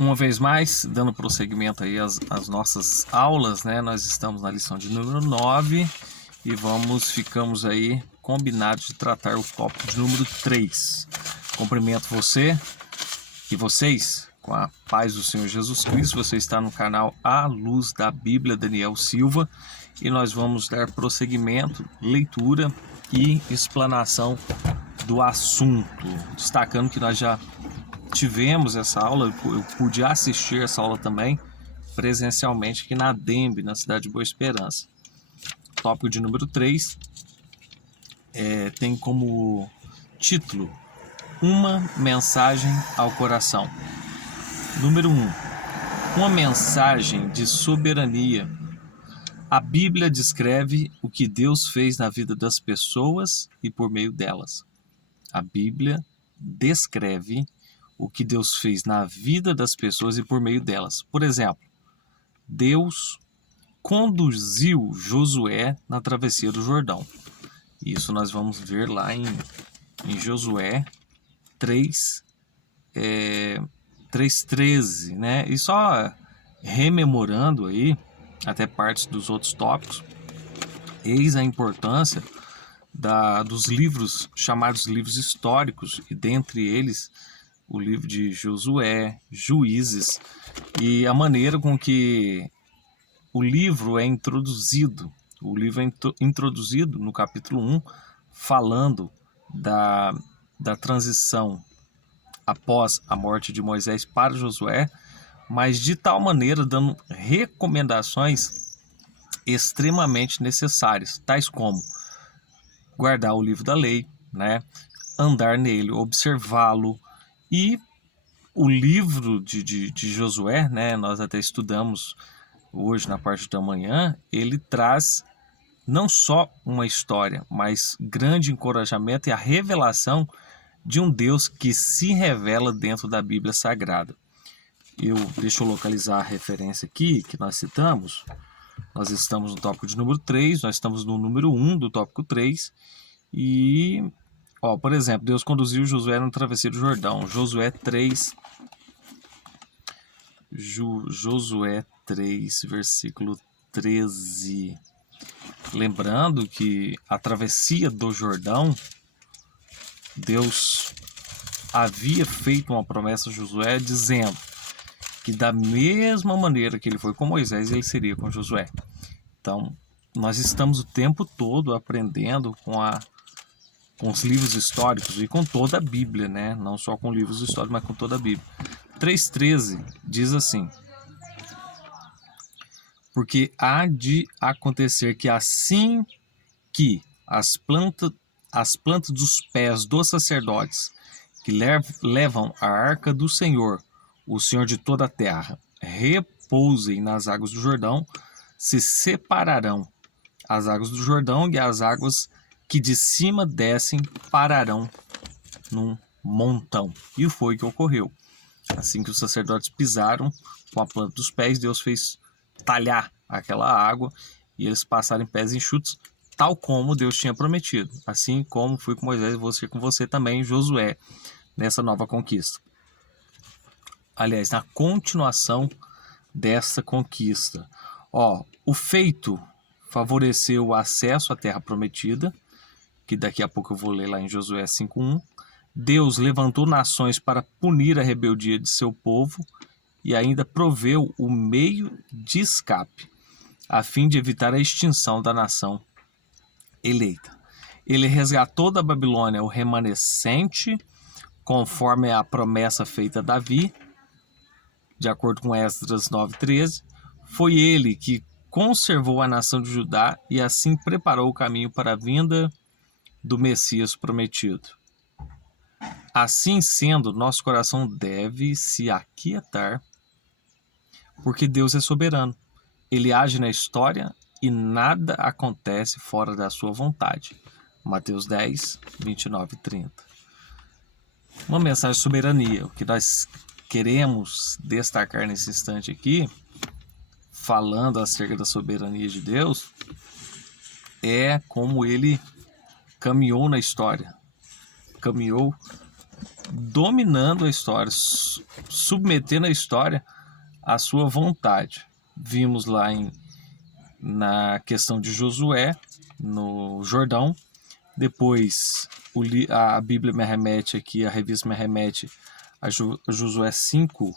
Uma vez mais, dando prosseguimento aí às nossas aulas, né? Nós estamos na lição de número 9 e ficamos aí combinados de tratar o tópico de número 3. Cumprimento você e vocês com a paz do Senhor Jesus Cristo. Você está no canal A Luz da Bíblia, Daniel Silva, e nós vamos dar prosseguimento, leitura e explanação do assunto, destacando que nós já tivemos essa aula, eu pude assistir essa aula também presencialmente aqui na DEMB, na cidade de Boa Esperança. Tópico de número 3 tem como título Uma Mensagem ao Coração. Número 1. Uma mensagem de soberania. A Bíblia descreve o que Deus fez na vida das pessoas e por meio delas. A Bíblia descreve o que Deus fez na vida das pessoas e por meio delas. Por exemplo, Deus conduziu Josué na travessia do Jordão. Isso nós vamos ver lá em Josué 3:13, né? E só rememorando aí, até partes dos outros tópicos, eis a importância dos livros chamados livros históricos, e dentre eles o livro de Josué, Juízes, e a maneira com que o livro é introduzido. O livro é introduzido no capítulo 1, falando da transição após a morte de Moisés para Josué, mas de tal maneira dando recomendações extremamente necessárias, tais como guardar o livro da lei, né? Andar nele, observá-lo. E o livro de Josué, né, nós até estudamos hoje na parte da manhã, ele traz não só uma história, mas grande encorajamento e a revelação de um Deus que se revela dentro da Bíblia Sagrada. Deixa eu localizar a referência aqui que nós citamos. Nós estamos no tópico de número 3, nós estamos no número 1 do tópico 3 e... por exemplo, Deus conduziu Josué na travessia do Jordão. Josué 3, versículo 13. Lembrando que a travessia do Jordão, Deus havia feito uma promessa a Josué dizendo que da mesma maneira que ele foi com Moisés, ele seria com Josué. Então, nós estamos o tempo todo aprendendo com os livros históricos e com toda a Bíblia, né? Não só com livros históricos, mas com toda a Bíblia. 3:13 diz assim: porque há de acontecer que assim que as plantas dos pés dos sacerdotes que levam a arca do Senhor, o Senhor de toda a terra, repousem nas águas do Jordão, se separarão as águas do Jordão e as águas que de cima descem pararão num montão. E foi o que ocorreu. Assim que os sacerdotes pisaram com a planta dos pés, Deus fez talhar aquela água e eles passaram em pés enxutos, tal como Deus tinha prometido. Assim como fui com Moisés, vou ser com você também, Josué, nessa nova conquista. Aliás, na continuação dessa conquista. O feito favoreceu o acesso à terra prometida, que daqui a pouco eu vou ler lá em Josué 5:1. Deus levantou nações para punir a rebeldia de seu povo e ainda proveu o meio de escape, a fim de evitar a extinção da nação eleita. Ele resgatou da Babilônia o remanescente, conforme a promessa feita a Davi, de acordo com Esdras 9:13. Foi ele que conservou a nação de Judá e assim preparou o caminho para a vinda do Messias prometido. Assim sendo, nosso coração deve se aquietar, porque Deus é soberano. Ele age na história e nada acontece fora da sua vontade. Mateus 10, 29 e 30. Uma mensagem de soberania. O que nós queremos destacar nesse instante aqui, falando acerca da soberania de Deus, é como ele caminhou na história, caminhou dominando a história, submetendo a história à sua vontade. Vimos lá na questão de Josué, no Jordão. Depois a Bíblia me remete aqui, a revista me remete a Josué 5,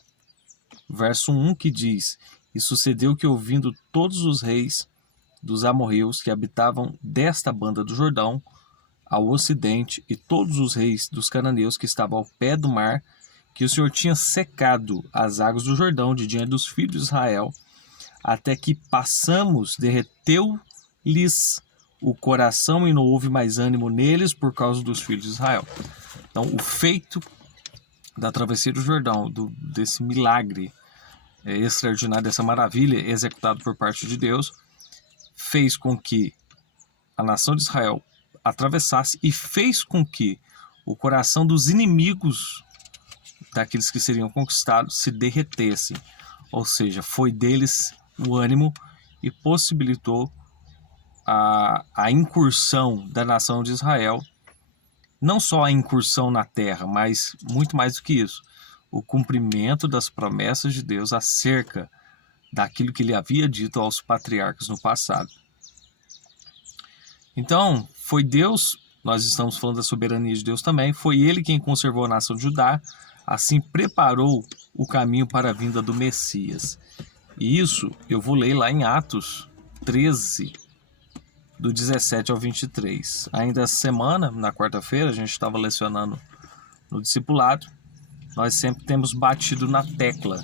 verso 1, que diz: E sucedeu que, ouvindo todos os reis dos amorreus que habitavam desta banda do Jordão, ao ocidente, e todos os reis dos cananeus que estavam ao pé do mar, que o Senhor tinha secado as águas do Jordão de diante dos filhos de Israel, até que passamos, derreteu-lhes o coração e não houve mais ânimo neles por causa dos filhos de Israel. Então, o feito da travessia do Jordão, desse milagre extraordinário, dessa maravilha executada por parte de Deus, fez com que a nação de Israel atravessasse e fez com que o coração dos inimigos, daqueles que seriam conquistados, se derretesse. Ou seja, foi deles o ânimo e possibilitou a incursão da nação de Israel. Não só a incursão na terra, mas muito mais do que isso, o cumprimento das promessas de Deus acerca daquilo que ele havia dito aos patriarcas no passado. Então, foi Deus, nós estamos falando da soberania de Deus também, foi ele quem conservou a nação de Judá, assim preparou o caminho para a vinda do Messias. E isso eu vou ler lá em Atos 13, do 17 ao 23. Ainda essa semana, na quarta-feira, a gente estava lecionando no discipulado, nós sempre temos batido na tecla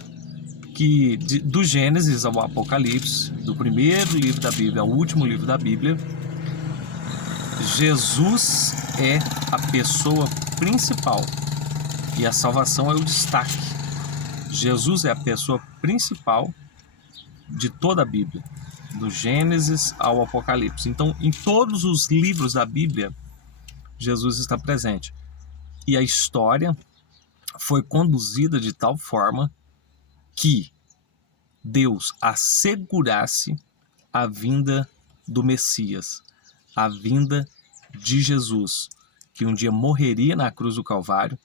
que do Gênesis ao Apocalipse, do primeiro livro da Bíblia ao último livro da Bíblia, Jesus é a pessoa principal e a salvação é o destaque. Jesus é a pessoa principal de toda a Bíblia, do Gênesis ao Apocalipse. Então, em todos os livros da Bíblia, Jesus está presente. E a história foi conduzida de tal forma que Deus assegurasse a vinda do Messias, a vinda de Jesus, que um dia morreria na cruz do Calvário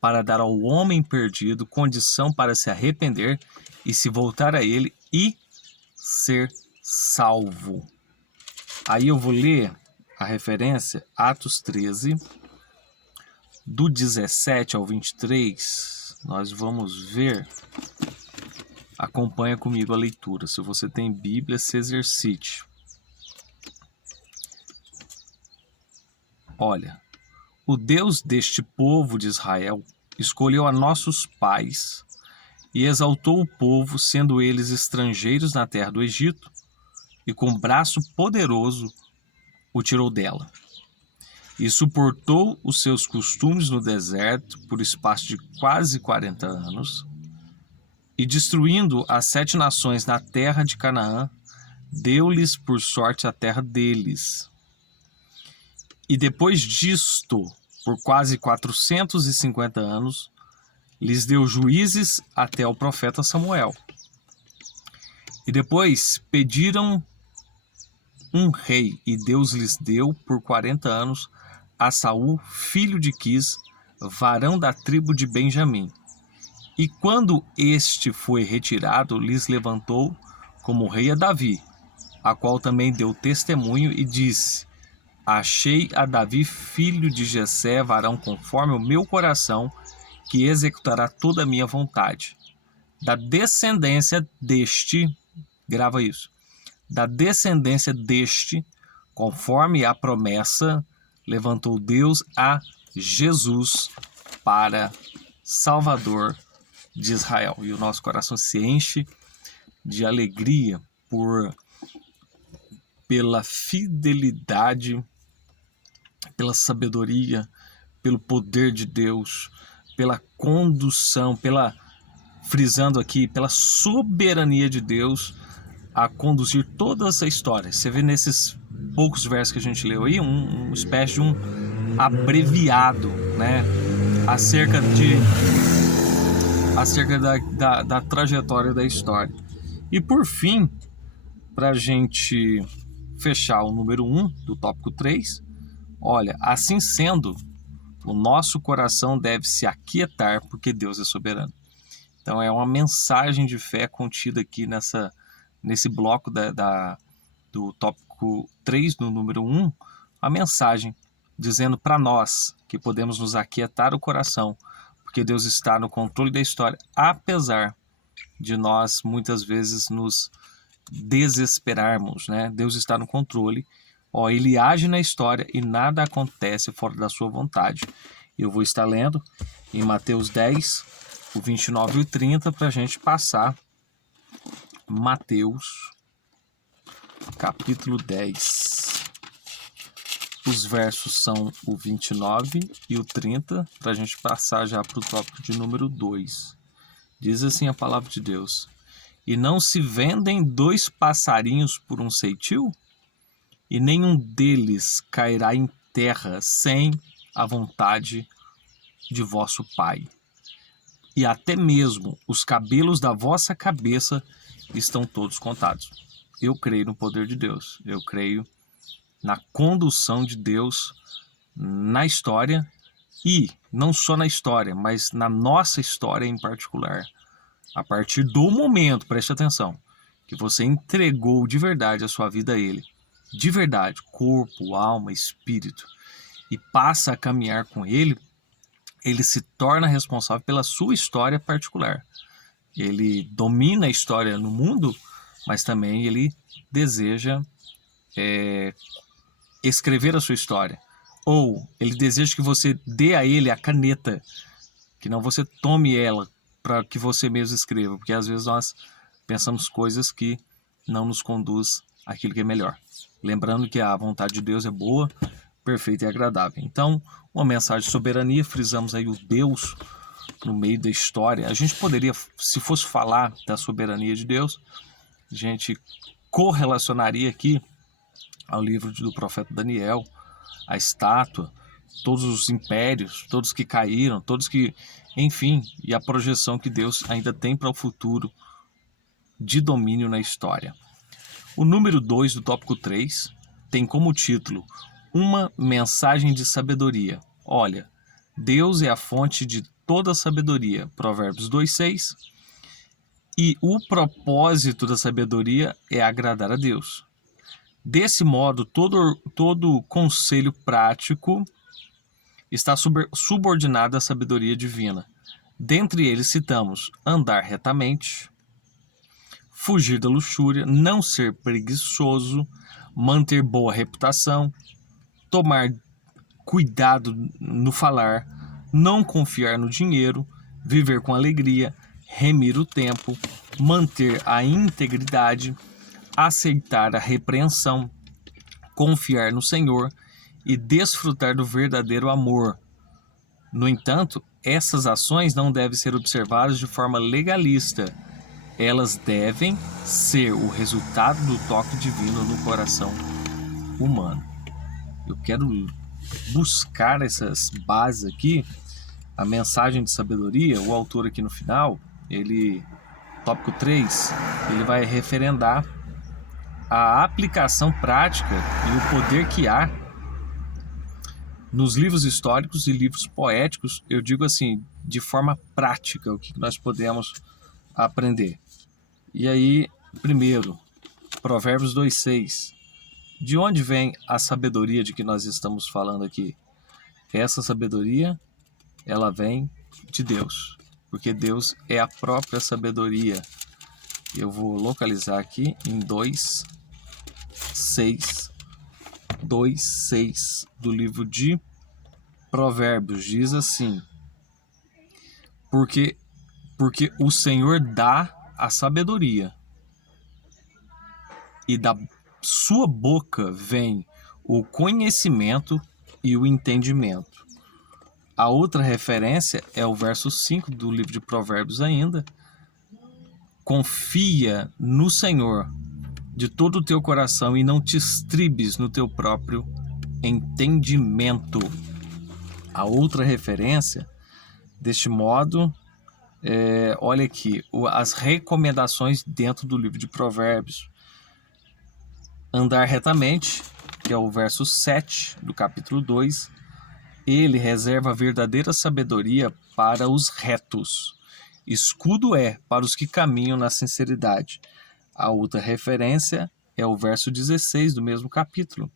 para dar ao homem perdido condição para se arrepender e se voltar a ele e ser salvo. Aí eu vou ler a referência, Atos 13, do 17 ao 23, nós vamos ver, acompanha comigo a leitura, se você tem Bíblia, se exercite. Olha, o Deus deste povo de Israel escolheu a nossos pais e exaltou o povo, sendo eles estrangeiros na terra do Egito, e com braço poderoso o tirou dela. E suportou os seus costumes no deserto por espaço de quase 40 anos, e destruindo as 7 nações na terra de Canaã, deu-lhes por sorte a terra deles. E depois disto, por quase 450 anos, lhes deu juízes até o profeta Samuel. E depois pediram um rei, e Deus lhes deu por 40 anos a Saul, filho de Quis, varão da tribo de Benjamim. E quando este foi retirado, lhes levantou como rei a Davi, a qual também deu testemunho e disse: Achei a Davi, filho de Jessé, varão conforme o meu coração, que executará toda a minha vontade. Da descendência deste, grava isso, da descendência deste, conforme a promessa, levantou Deus a Jesus para Salvador de Israel. E o nosso coração se enche de alegria pela fidelidade, pela sabedoria, pelo poder de Deus, pela condução, frisando aqui, pela soberania de Deus a conduzir toda essa história. Você vê nesses poucos versos que a gente leu aí, uma espécie de um abreviado, né, acerca da trajetória da história. E por fim, para a gente fechar o número 1 do tópico 3, olha, assim sendo, O nosso coração deve se aquietar porque Deus é soberano. Então é uma mensagem de fé contida aqui nesse bloco do tópico 3, no número 1, a mensagem dizendo para nós que podemos nos aquietar o coração, porque Deus está no controle da história, apesar de nós muitas vezes nos desesperarmos, né? Deus está no controle, Ele age na história e nada acontece fora da sua vontade. Eu vou estar lendo em Mateus 10, o 29 e o 30, para a gente passar Mateus, capítulo 10. Os versos são o 29 e o 30, para a gente passar já para o tópico de número 2. Diz assim a palavra de Deus: E não se vendem 2 passarinhos por um ceitil? E nenhum deles cairá em terra sem a vontade de vosso Pai. E até mesmo os cabelos da vossa cabeça estão todos contados. Eu creio no poder de Deus. Eu creio na condução de Deus na história, e não só na história, mas na nossa história em particular. A partir do momento, preste atenção, que você entregou de verdade a sua vida a Ele, de verdade, corpo, alma, espírito, e passa a caminhar com Ele, Ele se torna responsável pela sua história particular. Ele domina a história no mundo, mas também Ele deseja escrever a sua história. Ou Ele deseja que você dê a Ele a caneta, que não você tome ela para que você mesmo escreva, porque às vezes nós pensamos coisas que não nos conduz àquilo que é melhor. Lembrando que a vontade de Deus é boa, perfeita e agradável. Então, uma mensagem de soberania, frisamos aí o Deus no meio da história. A gente poderia, se fosse falar da soberania de Deus, a gente correlacionaria aqui ao livro do profeta Daniel, a estátua, todos os impérios, todos que caíram, todos que, enfim, e a projeção que Deus ainda tem para o futuro de domínio na história. O número 2 do tópico 3 tem como título Uma mensagem de sabedoria. Olha, Deus é a fonte de toda sabedoria, Provérbios 2:6, e o propósito da sabedoria é agradar a Deus. Desse modo, todo conselho prático está subordinado à sabedoria divina. Dentre eles citamos andar retamente, fugir da luxúria, não ser preguiçoso, manter boa reputação, tomar cuidado no falar, não confiar no dinheiro, viver com alegria, remir o tempo, manter a integridade, aceitar a repreensão, confiar no Senhor e desfrutar do verdadeiro amor. No entanto, essas ações não devem ser observadas de forma legalista. Elas devem ser o resultado do toque divino no coração humano. Eu quero buscar essas bases aqui, a mensagem de sabedoria. O autor aqui no final, tópico 3, ele vai referendar a aplicação prática e o poder que há nos livros históricos e livros poéticos, eu digo assim, de forma prática, o que nós podemos aprender. E aí, primeiro, Provérbios 2:6. De onde vem a sabedoria de que nós estamos falando aqui? Essa sabedoria, ela vem de Deus, porque Deus é a própria sabedoria. Eu vou localizar aqui em 2:6 do livro de Provérbios. Diz assim: porque o Senhor dá a sabedoria, e da sua boca vem o conhecimento e o entendimento. A outra referência é o verso 5 do livro de Provérbios ainda. Confia no Senhor de todo o teu coração e não te estribes no teu próprio entendimento. A outra referência, deste modo, olha aqui, as recomendações dentro do livro de Provérbios. Andar retamente, que é o verso 7 do capítulo 2, Ele reserva a verdadeira sabedoria para os retos. Escudo é para os que caminham na sinceridade. A outra referência é o verso 16 do mesmo capítulo.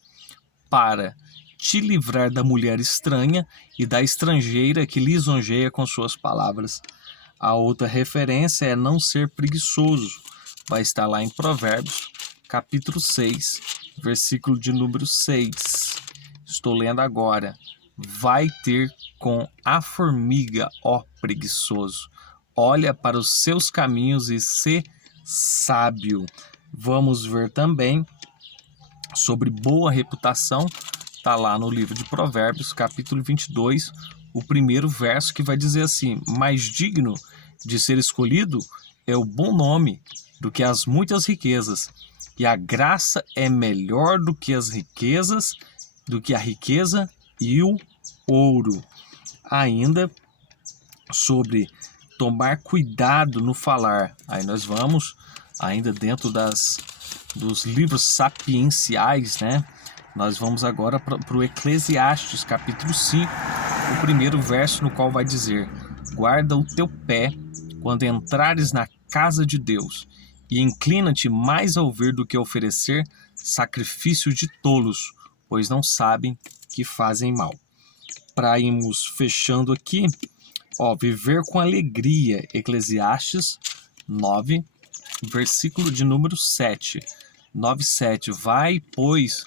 Para te livrar da mulher estranha e da estrangeira que lisonjeia com suas palavras. A outra referência é não ser preguiçoso. Vai estar lá em Provérbios, capítulo 6, versículo de número 6. Estou lendo agora. Vai ter com a formiga, ó preguiçoso. Olha para os seus caminhos e sê sábio. Vamos ver também sobre boa reputação. Está lá no livro de Provérbios, capítulo 22, o primeiro verso, que vai dizer assim: mais digno de ser escolhido é o bom nome do que as muitas riquezas, e a graça é melhor do que as riquezas, do que a riqueza e o ouro. Ainda sobre tomar cuidado no falar. Aí nós vamos ainda dentro dos livros sapienciais, né? Nós vamos agora para o Eclesiastes, capítulo 5, o primeiro verso, no qual vai dizer: guarda o teu pé quando entrares na casa de Deus, e inclina-te mais a ouvir do que a oferecer sacrifício de tolos, pois não sabem que fazem mal. Para irmos fechando aqui, viver com alegria, Eclesiastes 9, versículo de número 7. 9:7. Vai, pois,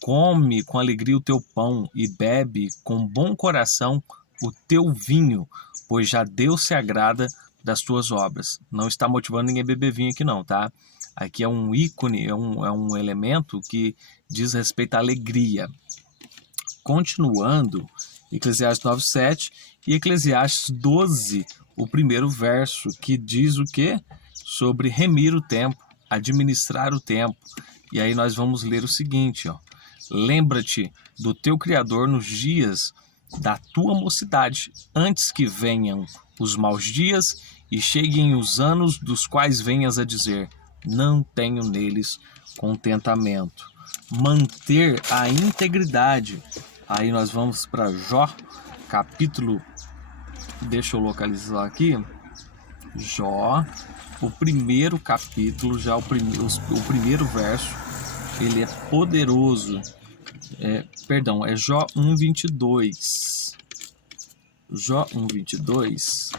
come com alegria o teu pão e bebe com bom coração o teu vinho, pois já Deus se agrada das tuas obras. Não está motivando ninguém a beber vinho aqui não, tá? Aqui é um ícone, é um elemento que diz respeito à alegria. Continuando, Eclesiastes 9:7 e Eclesiastes 12, o primeiro verso, que diz o quê? Sobre remir o tempo, administrar o tempo. E aí nós vamos ler o seguinte, ó: lembra-te do teu Criador nos dias da tua mocidade, antes que venham os maus dias e cheguem os anos dos quais venhas a dizer: não tenho neles contentamento. Manter a integridade. Aí nós vamos para Jó, capítulo, deixa eu localizar aqui, Jó, o primeiro capítulo, já o primeiro verso, ele é poderoso. É Jó 1:22. Jó 1:22,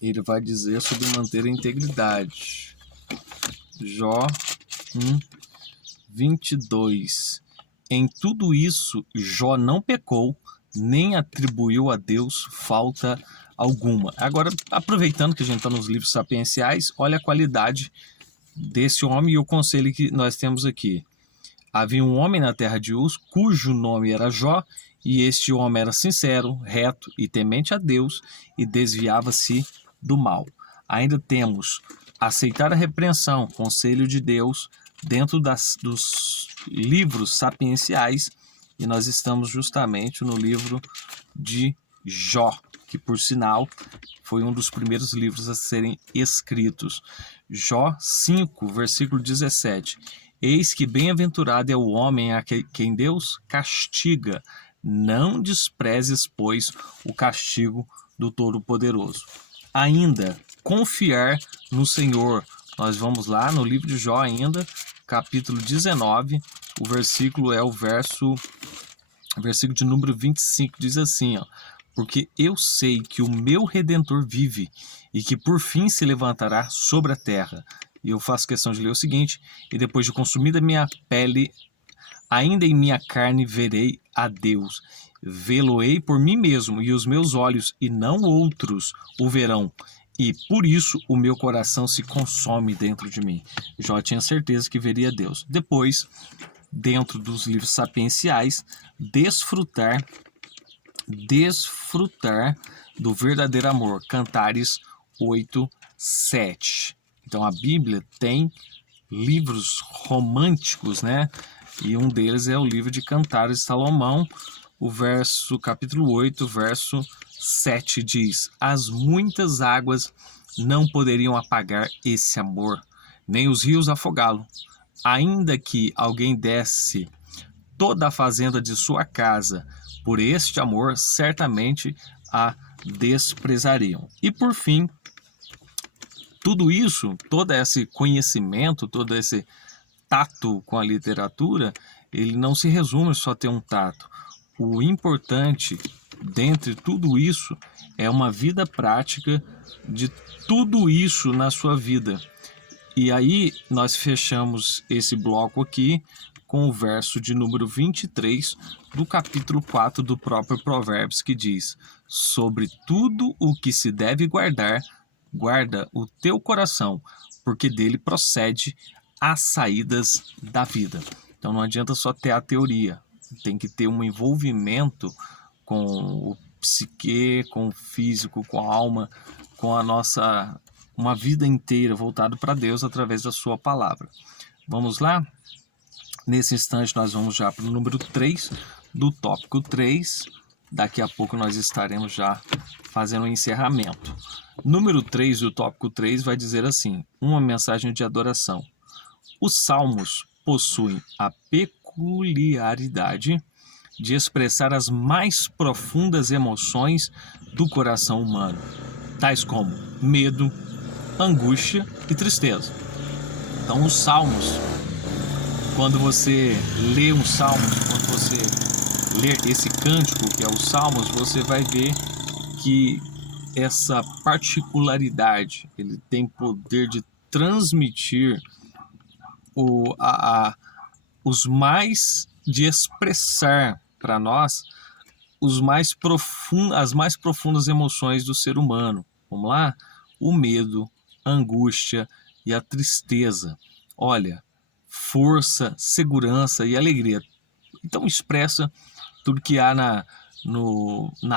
ele vai dizer sobre manter a integridade. Jó 1:22. Em tudo isso, Jó não pecou, nem atribuiu a Deus falta alguma. Agora, aproveitando que a gente está nos livros sapienciais, olha a qualidade desse homem e o conselho que nós temos aqui. Havia um homem na terra de Uz, cujo nome era Jó, e este homem era sincero, reto e temente a Deus, e desviava-se do mal. Ainda temos aceitar a repreensão, conselho de Deus, dentro dos livros sapienciais, e nós estamos justamente no livro de Jó, que por sinal foi um dos primeiros livros a serem escritos. Jó 5, versículo 17. Eis que bem-aventurado é o homem a quem Deus castiga. Não desprezes, pois, o castigo do Todo-Poderoso. Ainda, confiar no Senhor. Nós vamos lá no livro de Jó ainda, capítulo 19, o versículo é o versículo de número 25, diz assim, ó: porque eu sei que o meu Redentor vive e que por fim se levantará sobre a terra. E eu faço questão de ler o seguinte: e depois de consumida minha pele, ainda em minha carne verei a Deus. Vê-lo-ei por mim mesmo, e os meus olhos, e não outros, o verão. E por isso o meu coração se consome dentro de mim. Jó tinha certeza que veria Deus. Depois, dentro dos livros sapienciais, desfrutar do verdadeiro amor. Cantares 8:7. Então a Bíblia tem livros românticos, né? E um deles é o livro de Cantares de Salomão, capítulo 8, verso 7 diz: as muitas águas não poderiam apagar esse amor, nem os rios afogá-lo. Ainda que alguém desse toda a fazenda de sua casa por este amor certamente a desprezariam. E por fim, tudo isso, todo esse conhecimento, todo esse tato com a literatura, ele não se resume só a ter um tato. O importante, dentre tudo isso, é uma vida prática de tudo isso na sua vida. E aí nós fechamos esse bloco aqui com o verso de número 23 do capítulo 4 do próprio Provérbios, que diz: sobre tudo o que se deve guardar, guarda o teu coração, porque dele procede as saídas da vida. Então não adianta só ter a teoria, tem que ter um envolvimento com o psique, com o físico, com a alma, com a nossa uma vida inteira voltada para Deus através da sua palavra. Vamos lá? Nesse instante nós vamos já para o número 3 do tópico 3. Daqui a pouco nós estaremos já fazendo o encerramento. Número 3 do tópico 3 vai dizer assim: uma mensagem de adoração. Os salmos possuem a peculiaridade de expressar as mais profundas emoções do coração humano, tais como medo, angústia e tristeza. Então, os salmos, quando você lê um salmo, quando você lê esse cântico que é os salmos, você vai ver que essa particularidade, ele tem poder de transmitir os mais, de expressar para nós as mais profundas emoções do ser humano. Vamos lá? O medo, a angústia e a tristeza. Olha, força, segurança e alegria. Então expressa tudo que há na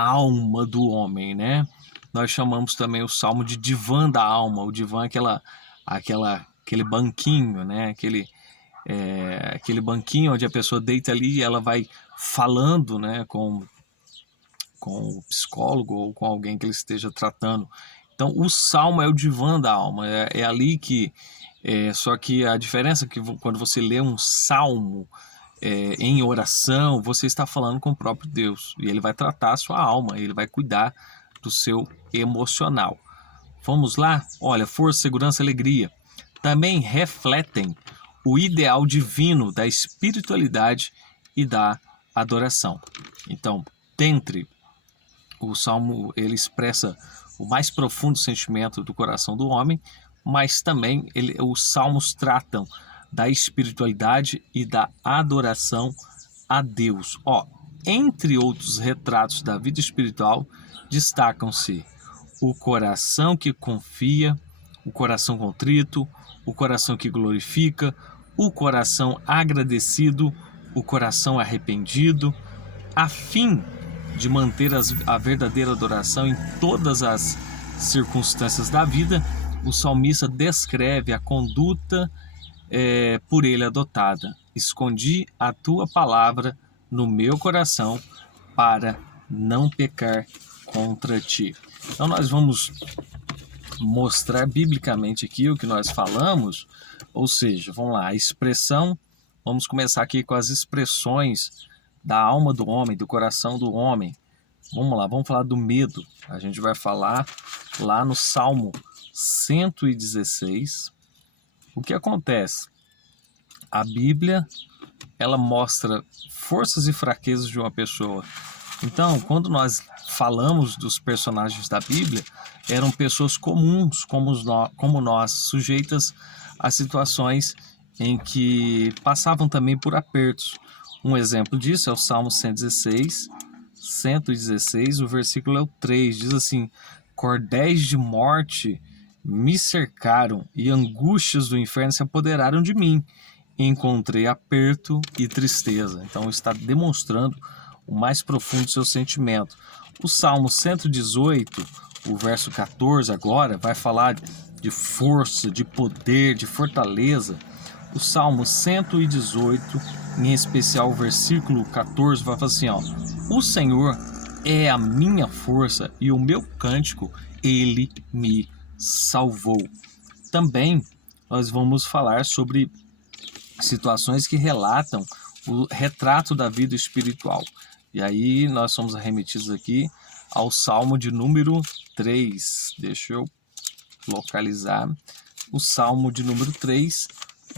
alma do homem, né? Nós chamamos também o salmo de divã da alma. O divã é aquele banquinho, né? Aquele banquinho onde a pessoa deita ali e ela vai falando, né, com o psicólogo ou com alguém que ele esteja tratando. Então, o salmo é o divã da alma, é ali que... só que a diferença é que quando você lê um salmo em oração, você está falando com o próprio Deus, e ele vai tratar a sua alma, ele vai cuidar do seu emocional. Vamos lá? Olha, força, segurança, alegria também refletem o ideal divino da espiritualidade e da adoração. Então, dentre o salmo, ele expressa o mais profundo sentimento do coração do homem, mas também os salmos tratam da espiritualidade e da adoração a Deus. Entre outros retratos da vida espiritual, destacam-se o coração que confia, o coração contrito, o coração que glorifica, o coração agradecido, o coração arrependido, a fim de manter a verdadeira adoração em todas as circunstâncias da vida. O salmista descreve a conduta por ele adotada. Escondi a tua palavra no meu coração para não pecar contra ti. Então nós vamos mostrar biblicamente aqui o que nós falamos, ou seja, vamos lá, a expressão, vamos começar aqui com as expressões da alma do homem, do coração do homem. Vamos lá, vamos falar do medo. A gente vai falar lá no Salmo 116. O que acontece? A Bíblia, ela mostra forças e fraquezas de uma pessoa. Então, quando nós falamos dos personagens da Bíblia, eram pessoas comuns, como nós, sujeitas a situações em que passavam também por apertos. Um exemplo disso é o Salmo 116, o versículo é o 3, diz assim: cordéis de morte me cercaram e angústias do inferno se apoderaram de mim. Encontrei aperto e tristeza. Então está demonstrando o mais profundo do seu sentimento. O Salmo 118, o verso 14 agora, vai falar de força, de poder, de fortaleza. O Salmo 118, em especial o versículo 14, vai falar assim, o Senhor é a minha força e o meu cântico, ele me salvou. Também nós vamos falar sobre situações que relatam o retrato da vida espiritual. E aí nós somos remetidos aqui ao Salmo de número 3. Deixa eu localizar. O Salmo de número 3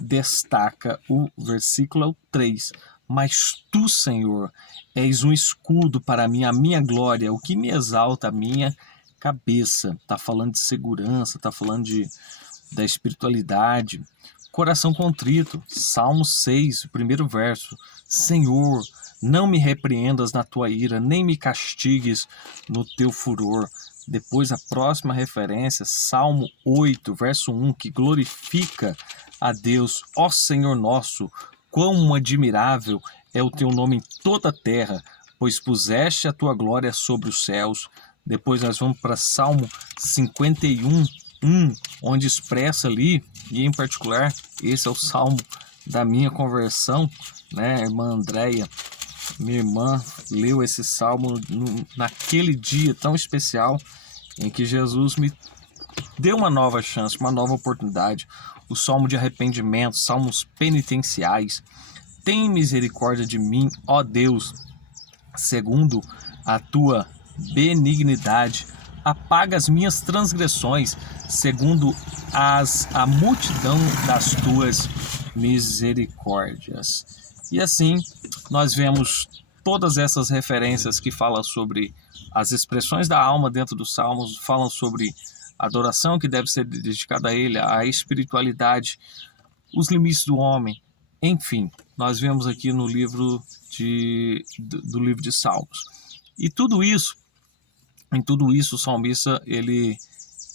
destaca o versículo 3. Mas tu, Senhor, és um escudo para mim, a minha glória, o que me exalta a minha cabeça. Está falando de segurança, está falando da espiritualidade. Coração contrito, Salmo 6, o primeiro verso. Senhor, não me repreendas na tua ira, nem me castigues no teu furor. Depois a próxima referência, Salmo 8, verso 1, que glorifica a Deus. Ó Senhor nosso, quão admirável é o teu nome em toda a terra, pois puseste a tua glória sobre os céus. Depois nós vamos para Salmo 51, 1, onde expressa ali, e em particular, esse é o salmo da minha conversão, né? Irmã Andréia, minha irmã, leu esse salmo naquele dia tão especial em que Jesus me deu uma nova chance, uma nova oportunidade. O salmo de arrependimento, salmos penitenciais. Tem misericórdia de mim, ó Deus, segundo a tua benignidade. Apaga as minhas transgressões, segundo a multidão das tuas misericórdias. E assim, nós vemos todas essas referências que falam sobre as expressões da alma dentro dos salmos, falam sobre a adoração que deve ser dedicada a ele, a espiritualidade, os limites do homem. Enfim, nós vemos aqui no livro do livro de Salmos. E em tudo isso, o salmista ele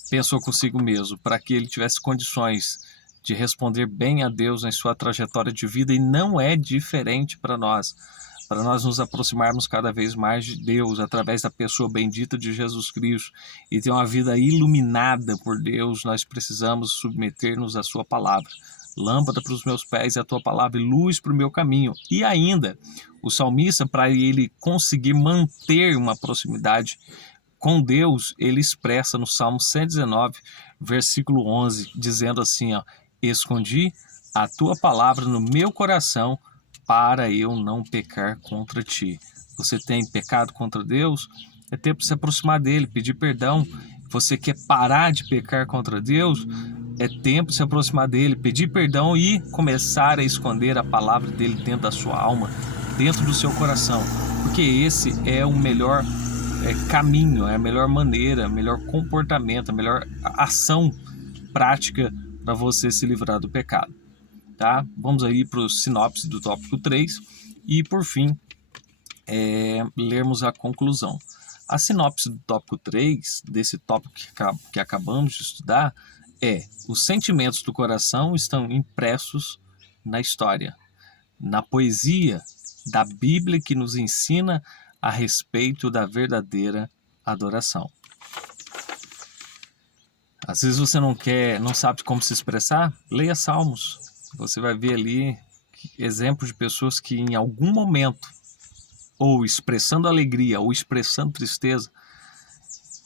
pensou consigo mesmo, para que ele tivesse condições de responder bem a Deus em sua trajetória de vida, e não é diferente para nós nos aproximarmos cada vez mais de Deus, através da pessoa bendita de Jesus Cristo, e ter uma vida iluminada por Deus. Nós precisamos submeter-nos à sua palavra. Lâmpada para os meus pés é a tua palavra e luz para o meu caminho. E ainda, o salmista, para ele conseguir manter uma proximidade com Deus, ele expressa no Salmo 119, versículo 11, dizendo assim, ó: escondi a tua palavra no meu coração para eu não pecar contra ti. Você tem pecado contra Deus? É tempo de se aproximar dele, pedir perdão. Você quer parar de pecar contra Deus? É tempo de se aproximar dele, pedir perdão e começar a esconder a palavra dele dentro da sua alma, dentro do seu coração. Porque esse é o melhor caminho, é a melhor maneira, o melhor comportamento, a melhor ação prática para você se livrar do pecado. Tá? Vamos aí para o sinopse do tópico 3 e, por fim, lermos a conclusão. A sinopse do tópico 3, desse tópico que acabamos de estudar, os sentimentos do coração estão impressos na história, na poesia da Bíblia que nos ensina a respeito da verdadeira adoração. Às vezes você não sabe como se expressar, leia Salmos. Você vai ver ali exemplos de pessoas que em algum momento, ou expressando alegria, ou expressando tristeza,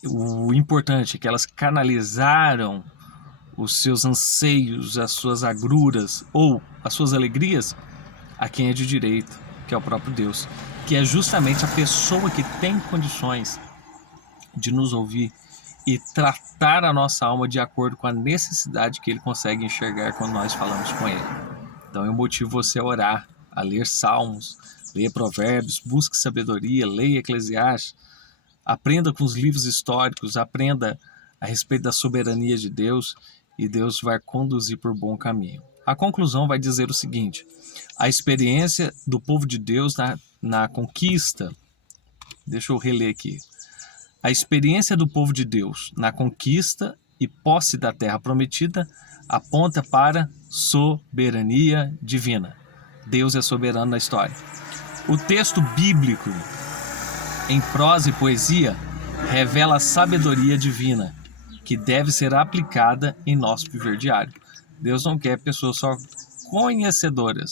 o importante é que elas canalizaram os seus anseios, as suas agruras, ou as suas alegrias, a quem é de direito, que é o próprio Deus, que é justamente a pessoa que tem condições de nos ouvir e tratar a nossa alma de acordo com a necessidade que ele consegue enxergar quando nós falamos com ele. Então eu motivo você a orar, a ler Salmos, leia Provérbios, busque sabedoria, leia Eclesiastes, aprenda com os livros históricos, aprenda a respeito da soberania de Deus, e Deus vai conduzir por bom caminho. A conclusão vai dizer o seguinte: a experiência do povo de Deus na conquista, deixa eu reler aqui, a experiência do povo de Deus na conquista e posse da terra prometida aponta para soberania divina. Deus é soberano na história. O texto bíblico, em prosa e poesia, revela a sabedoria divina que deve ser aplicada em nosso viver diário. Deus não quer pessoas só conhecedoras,